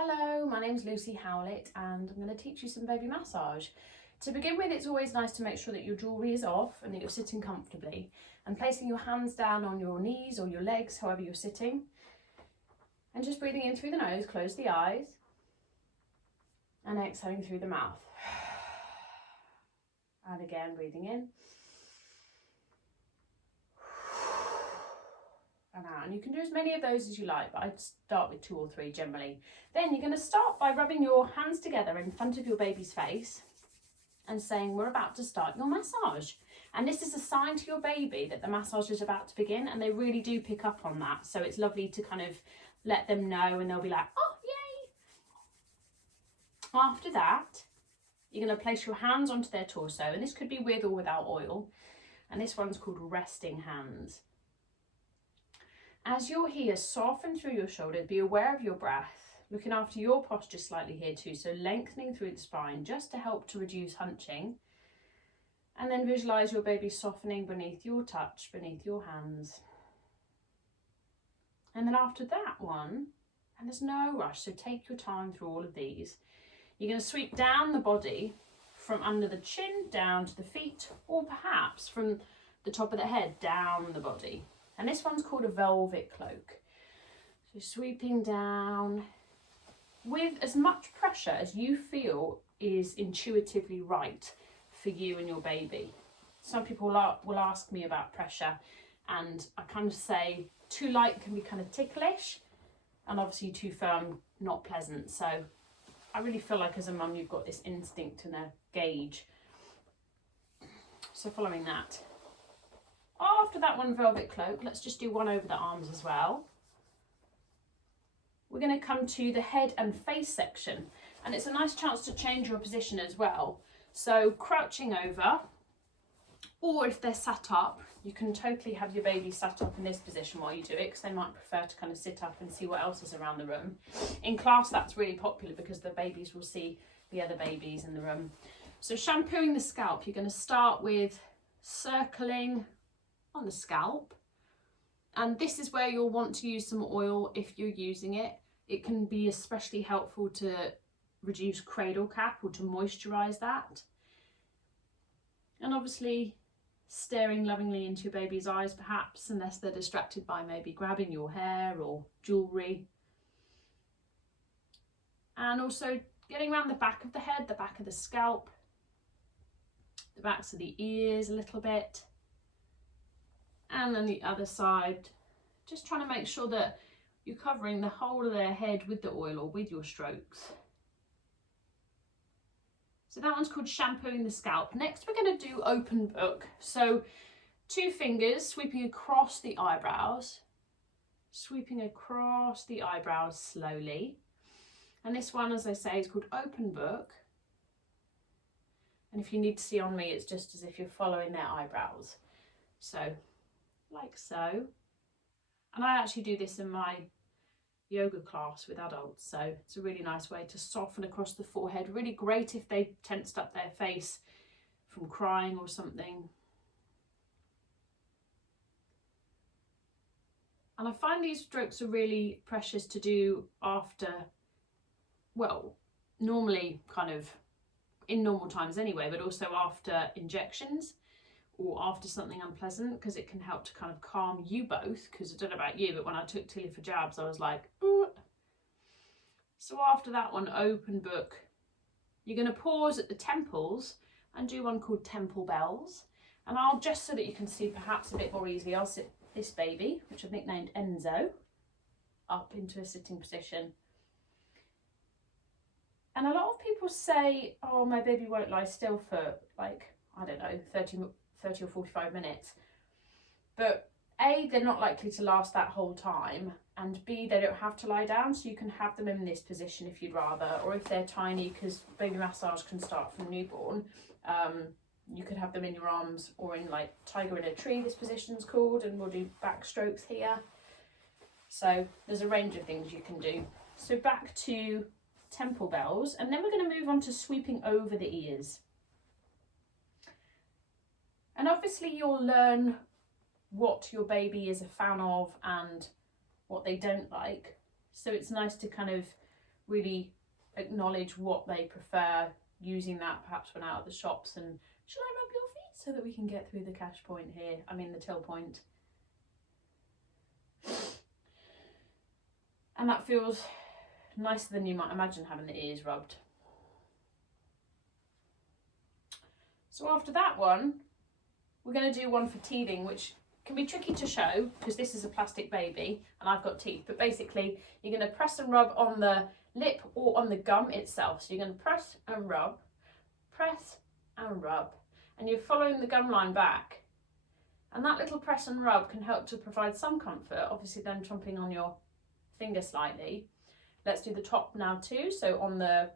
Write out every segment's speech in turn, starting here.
Hello, my name's Lucy Howlett and I'm going to teach you some baby massage. To begin with, it's always nice to make sure that your jewellery is off and that you're sitting comfortably, and placing your hands down on your knees or your legs, however you're sitting, and just breathing in through the nose, close the eyes, and exhaling through the mouth. And again, breathing in and out. And you can do as many of those as you like, but I'd start with 2 or 3 generally. Then you're going to start by rubbing your hands together in front of your baby's face and saying, we're about to start your massage. And this is a sign to your baby that the massage is about to begin, and they really do pick up on that. So it's lovely to kind of let them know, and they'll be like, oh, yay. After that, you're going to place your hands onto their torso, and this could be with or without oil. And this one's called resting hands. As you're here, soften through your shoulders, be aware of your breath, looking after your posture slightly here too, so lengthening through the spine just to help to reduce hunching. And then visualise your baby softening beneath your touch, beneath your hands. And then after that one, and there's no rush, so take your time through all of these, you're going to sweep down the body from under the chin down to the feet, or perhaps from the top of the head down the body. And this one's called a velvet cloak. So sweeping down with as much pressure as you feel is intuitively right for you and your baby. Some people will ask me about pressure, and I kind of say too light can be kind of ticklish, and obviously too firm, not pleasant. So I really feel like as a mum, you've got this instinct and a gauge. So following that. After that one velvet cloak, let's just do one over the arms as well. We're going to come to the head and face section, and it's a nice chance to change your position as well. So crouching over, or if they're sat up, you can totally have your baby sat up in this position while you do it, because they might prefer to kind of sit up and see what else is around the room. In class, that's really popular because the babies will see the other babies in the room. So shampooing the scalp, you're going to start with circling on the scalp, and this is where you'll want to use some oil if you're using it. It can be especially helpful to reduce cradle cap or to moisturize that. And obviously staring lovingly into your baby's eyes, perhaps, unless they're distracted by maybe grabbing your hair or jewelry. And also getting around the back of the head, the back of the scalp, the backs of the ears a little bit. And then the other side, just trying to make sure that you're covering the whole of their head with the oil or with your strokes. So that one's called shampooing the scalp. Next, we're going to do open book. So 2 fingers sweeping across the eyebrows, sweeping across the eyebrows slowly. And this one, as I say, is called open book. And if you need to see on me, it's just as if you're following their eyebrows. So like so. And I actually do this in my yoga class with adults, so it's a really nice way to soften across the forehead. Really great if they tensed up their face from crying or something. And I find these strokes are really precious to do after, well, normally kind of in normal times anyway, but also after injections or after something unpleasant, because it can help to kind of calm you both. Because I don't know about you, but when I took Tilly for jabs, I was like, ooh. So after that one, open book, you're going to pause at the temples and do one called temple bells. And I'll, just so that you can see perhaps a bit more easily, I'll sit this baby, which I've nicknamed Enzo, up into a sitting position. And a lot of people say, oh, my baby won't lie still for like, I don't know, 30 or 45 minutes. But A, they're not likely to last that whole time, and B, they don't have to lie down, so you can have them in this position if you'd rather, or if they're tiny, because baby massage can start from newborn, you could have them in your arms or in like tiger in a tree, this position's called, and we'll do back strokes here. So there's a range of things you can do. So back to temple bells, and then we're going to move on to sweeping over the ears. And obviously you'll learn what your baby is a fan of and what they don't like. So it's nice to kind of really acknowledge what they prefer, using that perhaps when out at the shops. And shall I rub your feet so that we can get through the cash point here? I mean the till point. And that feels nicer than you might imagine having the ears rubbed. So after that one, we're going to do one for teething, which can be tricky to show because this is a plastic baby and I've got teeth. But basically, you're going to press and rub on the lip or on the gum itself. So you're going to press and rub, and you're following the gum line back. And that little press and rub can help to provide some comfort, obviously then chomping on your finger slightly. Let's do the top now too. So on the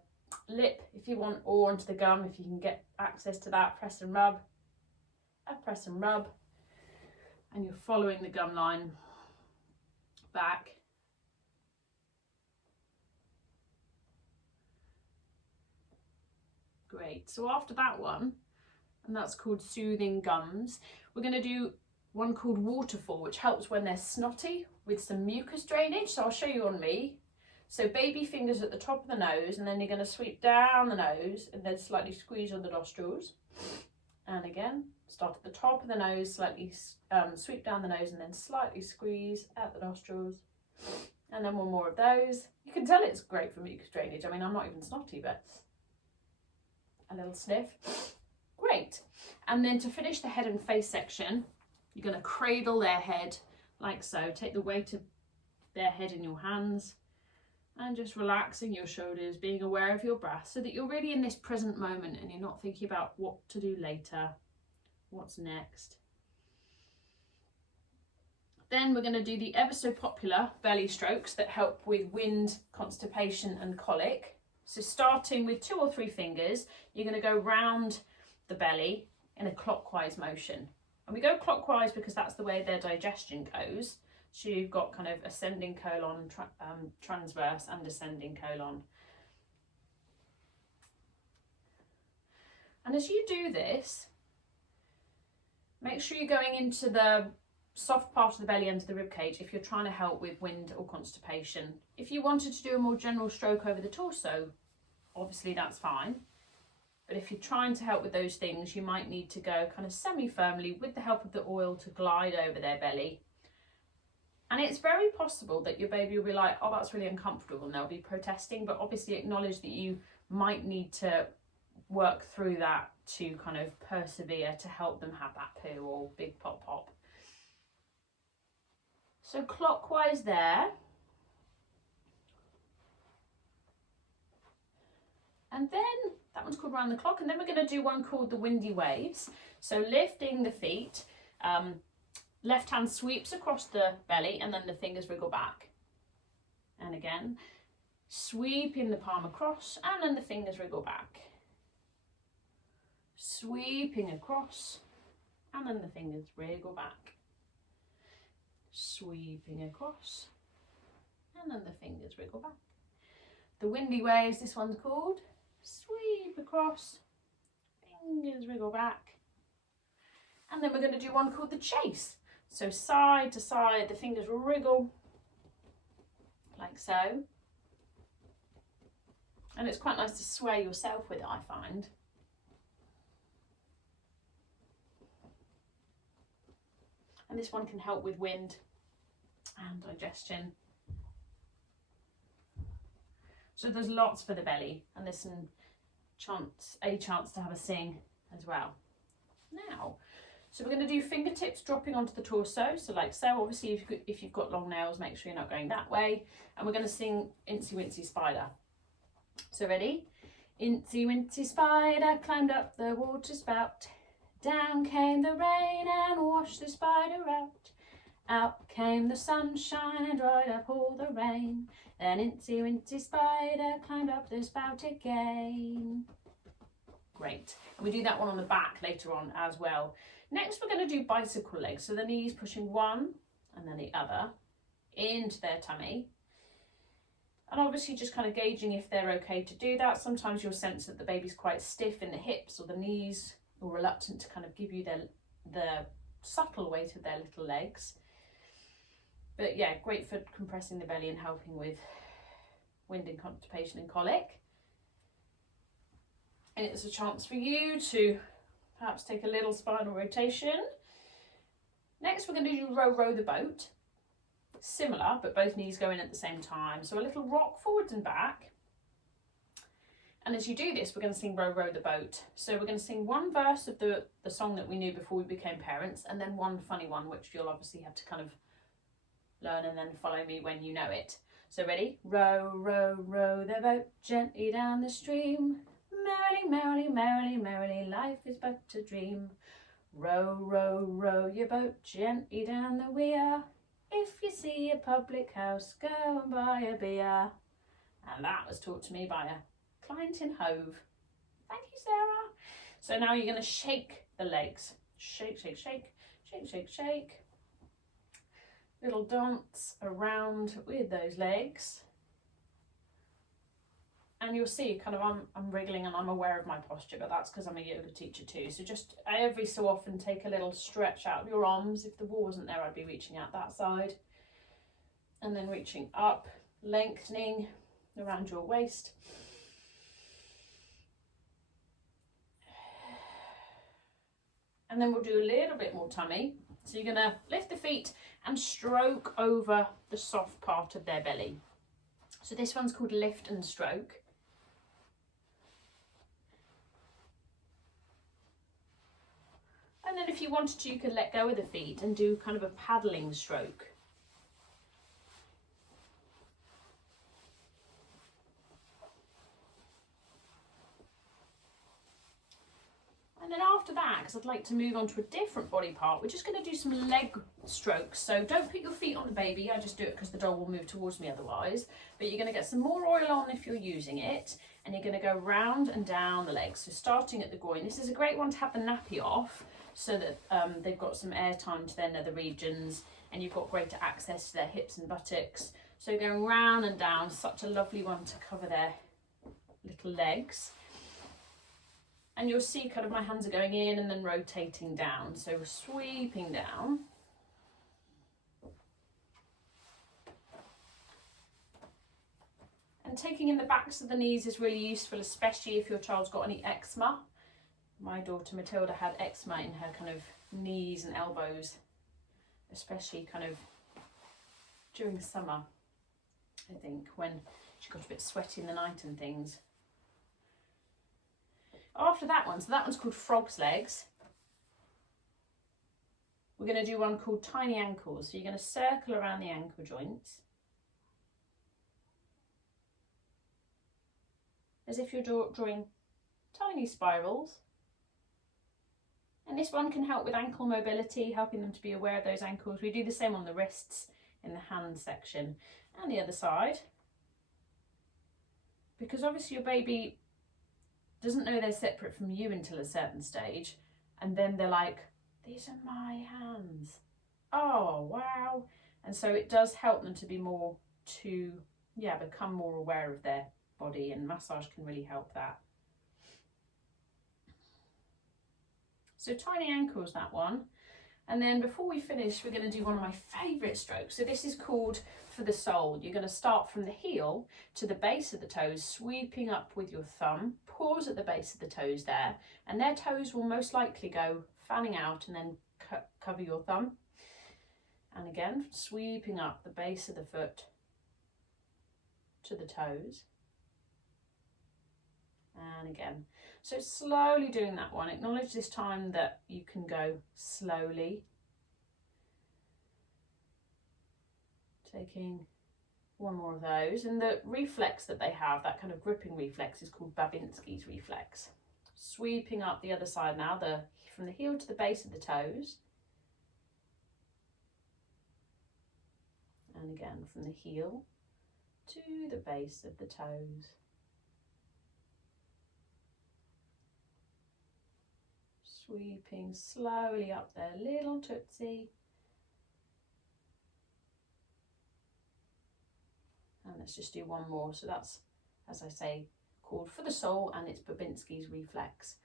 lip if you want, or onto the gum if you can get access to that, press and rub, and you're following the gum line back. Great. So after that one, and that's called Soothing Gums, we're going to do one called Waterfall, which helps when they're snotty with some mucus drainage. So I'll show you on me. So baby fingers at the top of the nose, and then you're going to sweep down the nose and then slightly squeeze on the nostrils. And again, start at the top of the nose, slightly sweep down the nose and then slightly squeeze at the nostrils. And then one more of those. You can tell it's great for mucus drainage. I mean, I'm not even snotty, but a little sniff. Great. And then to finish the head and face section, you're going to cradle their head like so. Take the weight of their head in your hands and just relaxing your shoulders, being aware of your breath so that you're really in this present moment and you're not thinking about what to do later, what's next. Then we're going to do the ever so popular belly strokes that help with wind, constipation and colic. So starting with 2 or 3 fingers, you're going to go round the belly in a clockwise motion. And we go clockwise because that's the way their digestion goes. So you've got kind of ascending colon, transverse and descending colon. And as you do this, make sure you're going into the soft part of the belly under the rib cage if you're trying to help with wind or constipation. If you wanted to do a more general stroke over the torso, obviously that's fine. But if you're trying to help with those things, you might need to go kind of semi-firmly with the help of the oil to glide over their belly. And it's very possible that your baby will be like, oh, that's really uncomfortable, and they'll be protesting, but obviously acknowledge that you might need to work through that to kind of persevere to help them have that poo or big pop pop. So clockwise there. And then that one's called Round the Clock. And then we're going to do one called the Windy Waves. So lifting the feet, left hand sweeps across the belly and then the fingers wriggle back. And again, sweeping the palm across and then the fingers wriggle back. Sweeping across and then the fingers wriggle back. Sweeping across and then the fingers wriggle back. The Windy Waves, this one's called. Sweep across, fingers wriggle back. And then we're going to do one called the Chase. So side to side, the fingers will wriggle like so. And it's quite nice to sway yourself with it, I find. And this one can help with wind and digestion. So there's lots for the belly, and there's a chance to have a sing as well. Now, so we're going to do fingertips dropping onto the torso. So like so, obviously if you've got long nails, make sure you're not going that way. And we're going to sing Incy Wincy Spider. So ready? Incy Wincy Spider climbed up the water spout. Down came the rain and washed the spider out. Out came the sunshine and dried up all the rain. Then Incy Wincy Spider climbed up the spout again. Great. And we do that one on the back later on as well. Next we're going to do bicycle legs. So the knees pushing one and then the other into their tummy. And obviously just kind of gauging if they're okay to do that. Sometimes you'll sense that the baby's quite stiff in the hips or the knees, or reluctant to kind of give you the subtle weight of their little legs. But yeah, great for compressing the belly and helping with wind and constipation and colic. And it's a chance for you to perhaps take a little spinal rotation. Next, we're going to do row the boat. Similar, but both knees go in at the same time. So a little rock forwards and back. And as you do this, we're going to sing row the boat. So we're going to sing one verse of the song that we knew before we became parents, and then one funny one, which you'll obviously have to kind of learn and then follow me when you know it. So ready? Row the boat gently down the stream. Merrily, merrily, merrily, merrily, life is but a dream. Row your boat gently down the weir. If you see a public house, go and buy a beer. And that was taught to me by a client in Hove. Thank you, Sarah. So now you're going to shake the legs. Shake, shake, shake, shake, shake, shake. Little dance around with those legs. And you'll see kind of I'm wriggling and I'm aware of my posture, but that's because I'm a yoga teacher too. So just every so often take a little stretch out of your arms. If the wall wasn't there, I'd be reaching out that side. And then reaching up, lengthening around your waist. And then we'll do a little bit more tummy. So you're going to lift the feet and stroke over the soft part of their belly. So this one's called lift and stroke. And then if you wanted to, you could let go of the feet and do kind of a paddling stroke. And then after that, because I'd like to move on to a different body part, we're just going to do some leg strokes. So don't put your feet on the baby. I just do it because the doll will move towards me otherwise. But you're going to get some more oil on if you're using it. And you're going to go round and down the legs. So starting at the groin. This is a great one to have the nappy off so that they've got some air time to their nether regions and you've got greater access to their hips and buttocks. So going round and down, such a lovely one to cover their little legs. And you'll see kind of my hands are going in and then rotating down. So we're sweeping down. And taking in the backs of the knees is really useful, especially if your child's got any eczema. My daughter Matilda had eczema in her kind of knees and elbows, especially kind of during summer, I think, when she got a bit sweaty in the night and things. After that one, so that one's called frog's legs. We're going to do one called tiny ankles. So you're going to circle around the ankle joints. As if you're drawing tiny spirals. And this one can help with ankle mobility, helping them to be aware of those ankles. We do the same on the wrists in the hand section and the other side. Because obviously your baby doesn't know they're separate from you until a certain stage, and then they're like, these are my hands. Oh, wow. And so it does help them to be more become more aware of their body, and massage can really help that. So tiny ankles, that one. And then before we finish, we're going to do one of my favourite strokes. So this is called for the sole. You're going to start from the heel to the base of the toes, sweeping up with your thumb, pause at the base of the toes there, and their toes will most likely go fanning out and then cover your thumb. And again, sweeping up the base of the foot to the toes. And again, so slowly doing that one. Acknowledge this time that you can go slowly. Taking one more of those, and the reflex that they have, that kind of gripping reflex, is called Babinski's reflex. Sweeping up the other side now, from the heel to the base of the toes. And again, from the heel to the base of the toes. Sweeping slowly up their little tootsie. And let's just do one more. So that's, as I say, called for the sole, and it's Babinski's reflex.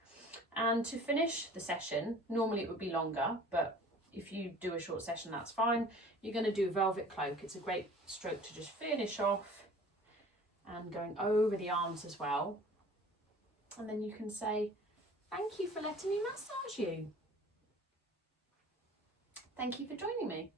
And to finish the session, normally it would be longer, but if you do a short session, that's fine. You're going to do velvet cloak. It's a great stroke to just finish off. and going over the arms as well. And then you can say, thank you for letting me massage you. Thank you for joining me.